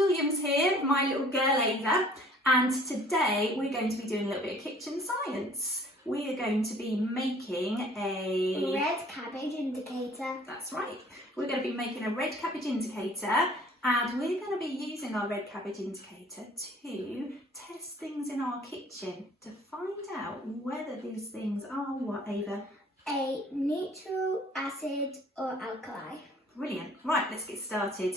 Williams here, my little girl Ava, and today we're going to be doing a little bit of kitchen science. We are going to be making a red cabbage indicator. That's right. We're going to be making a red cabbage indicator, and we're going to be using our red cabbage indicator to test things in our kitchen to find out whether these things are what, Ava? A neutral, acid or alkali. Brilliant. Right, let's get started.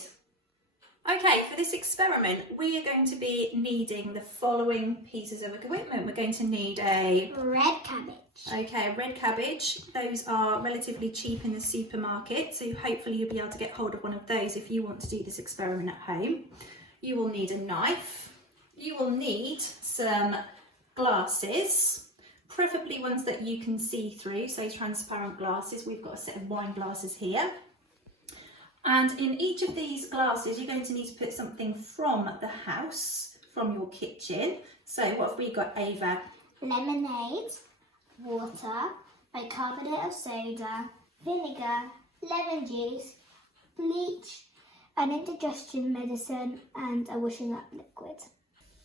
Okay, for this experiment, we are going to be needing the following pieces of equipment. We're going to need a red cabbage. Okay, a red cabbage. Those are relatively cheap in the supermarket, so hopefully you'll be able to get hold of one of those if you want to do this experiment at home. You will need a knife. You will need some glasses, preferably ones that you can see through, so transparent glasses. We've got a set of wine glasses here. And in each of these glasses, you're going to need to put something from the house, from your kitchen. So what have we got, Ava? Lemonade, water, bicarbonate of soda, vinegar, lemon juice, bleach, an indigestion medicine and a washing up liquid.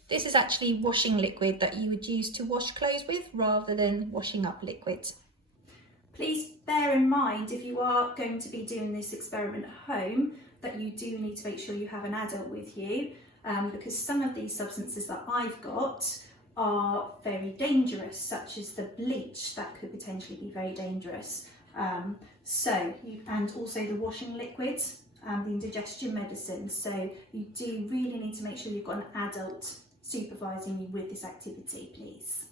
This is actually washing liquid that you would use to wash clothes with rather than washing up liquid. Please bear in mind, if you are going to be doing this experiment at home, that you do need to make sure you have an adult with you, because some of these substances that I've got are very dangerous, such as the bleach. That could potentially be very dangerous. And also the washing liquids and the indigestion medicine. So you do really need to make sure you've got an adult supervising you with this activity, please.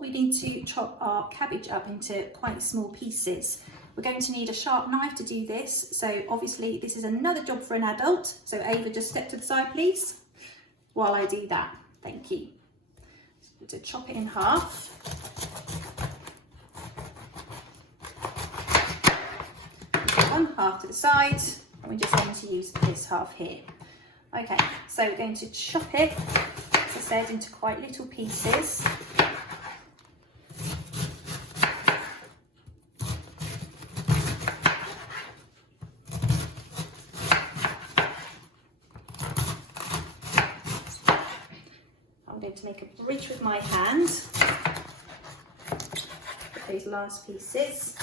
We need to chop our cabbage up into quite small pieces. We're going to need a sharp knife to do this, so obviously this is another job for an adult. So Ava, just step to the side please while I do that. Thank you. So to chop it in half. One half to the side, and we're just going to use this half here. Okay, so we're going to chop it, as I said, into quite little pieces. To make a bridge with my hand with these last pieces.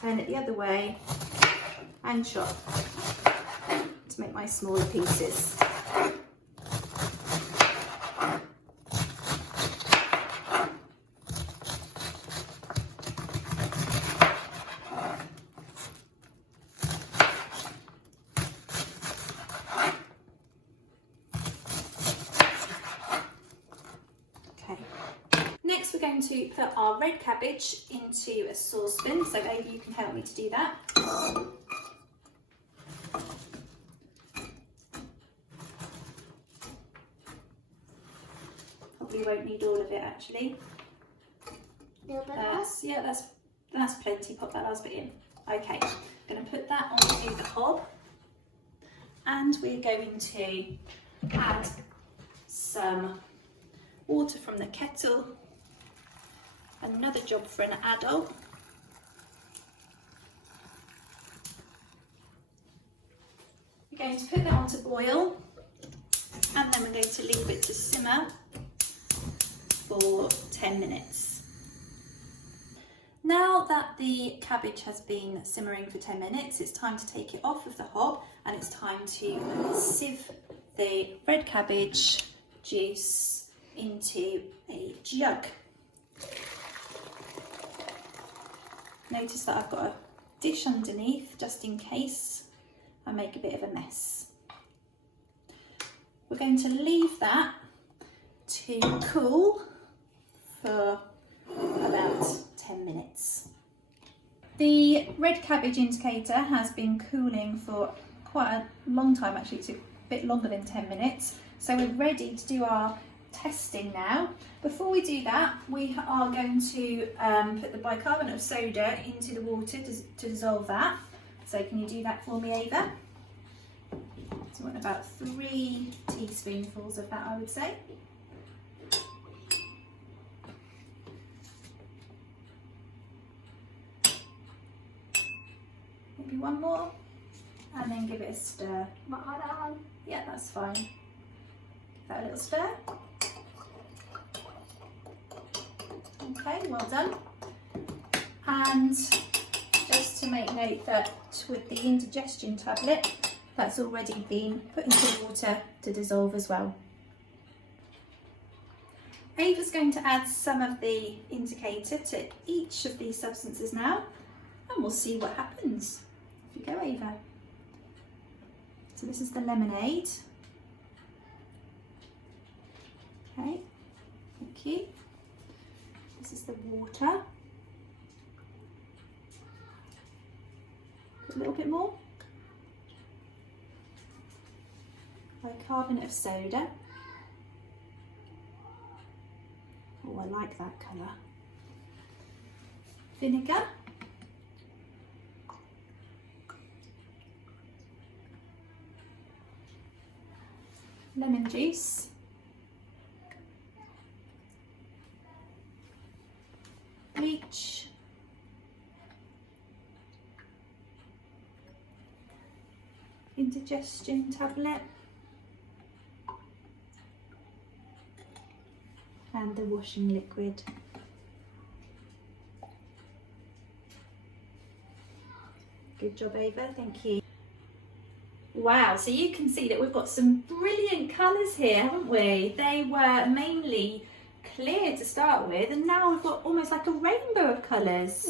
Turn it the other way and chop to make my smaller pieces. Next, we're going to put our red cabbage into a saucepan. So Ava, you can help me to do that. Probably won't need all of it actually. That's plenty. Pop that last bit in. Okay, I'm going to put that onto the hob, and we're going to add some water from the kettle. Another job for an adult. We're going to put that on to boil, and then we're going to leave it to simmer for 10 minutes. Now that the cabbage has been simmering for 10 minutes, it's time to take it off of the hob, and it's time to sieve the red cabbage juice into a jug. Notice that I've got a dish underneath just in case I make a bit of a mess. We're going to leave that to cool for about 10 minutes. The red cabbage indicator has been cooling for quite a long time, actually. It's a bit longer than 10 minutes. So we're ready to do our testing now. Before we do that, we are going to put the bicarbonate of soda into the water to dissolve that. So can you do that for me, Ava? So I want about 3 teaspoonfuls of that, I would say. Maybe one more. and then give it a stir. Yeah, that's fine. Give that a little stir. Okay, well done. And just to make note that with the indigestion tablet, that's already been put into water to dissolve as well. Ava's going to add some of the indicator to each of these substances now, and we'll see what happens. Off you go, Ava. So this is the lemonade. Okay, thank you. This is the water. A little bit more. Bicarbonate of soda. Oh, I like that colour. Vinegar. Lemon juice. Bleach. Indigestion tablet. And the washing liquid. Good job, Ava, thank you. Wow, so you can see that we've got some brilliant colours here, haven't we? They were mainly clear to start with, and now we've got almost like a rainbow of colours.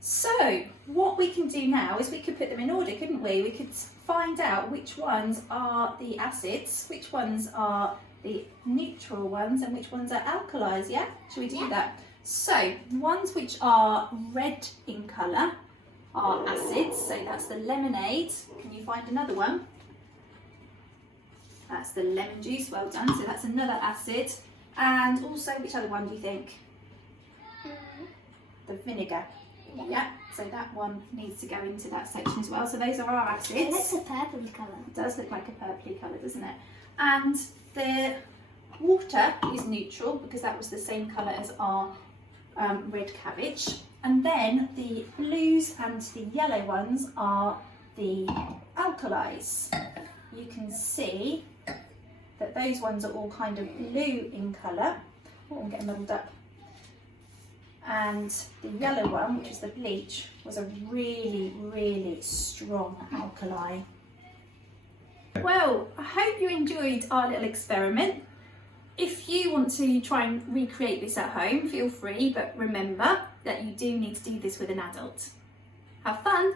So what we can do now is we could put them in order, couldn't we? We could find out which ones are the acids, which ones are the neutral ones, and which ones are alkalis, yeah? Shall we do that? So ones which are red in colour are acids, so that's the lemonade. Can you find another one? That's the lemon juice, well done, so that's another acid. And also, which other one do you think? The vinegar. Yeah, so that one needs to go into that section as well. So those are our acids. It looks a purpley colour. It does look like a purpley colour, doesn't it? And the water is neutral because that was the same colour as our red cabbage. And then the blues and the yellow ones are the alkalis. You can see that those ones are all kind of blue in colour. Oh, I'm getting muddled up. And the yellow one, which is the bleach, was a really, really strong alkali. Well, I hope you enjoyed our little experiment. If you want to try and recreate this at home, feel free, but remember that you do need to do this with an adult. Have fun!